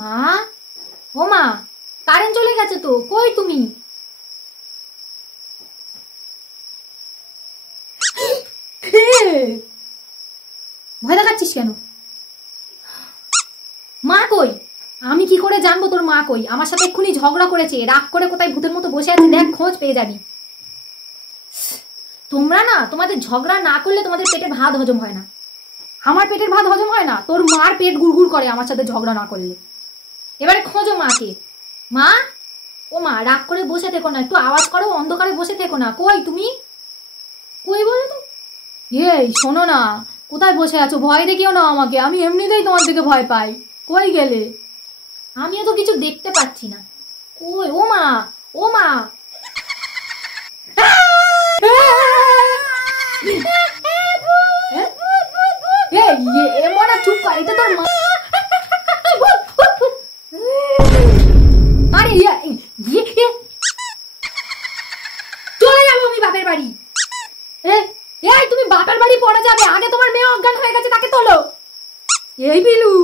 মা, ও মা, কারেন্ট চলে গেছে তো, কই তুমি? ভয় দেখাচ্ছিস কেন? মা কই? আমি কি করে জানবো তোর মা কই? আমার সাথে এক্ষুনি ঝগড়া করেছে, রাগ করে কোথায় ভূতের মতো বসে আছে, দেখ খোঁজ পেয়ে যাবি। তোমরা না, তোমাদের ঝগড়া না করলে তোমাদের পেটে ভাত হজম হয় না। আমার পেটের ভাত হজম হয় না, তোর মার পেট গুড়গুড় করে আমার সাথে ঝগড়া না করলে। এবারে খোঁজো মাকে। মা, ও মা, রাগ করে বসে থেকো না, একটু আওয়াজ করো, অন্ধকারে বসে থেকো না। কই তুমি? কই বলো তো? এই শোনো না, কোথায় বসে আছো? ভয় দেখিও না আমাকে, আমি এমনিতেই তোমার দিকে ভয় পাই। কই গেলে? আমিও তো কিছু দেখতে পাচ্ছি না। কই? ও মা, ও মা। চুপ কর, এটা তোর মা। আরে চলে যাবো আমি বাপের বাড়ি। এই তুমি বাপের বাড়ি পড়ে যাবে, আগে তোমার মেয়ে অজ্ঞান হয়ে গেছে, তাকে তোলো। এই বিলু।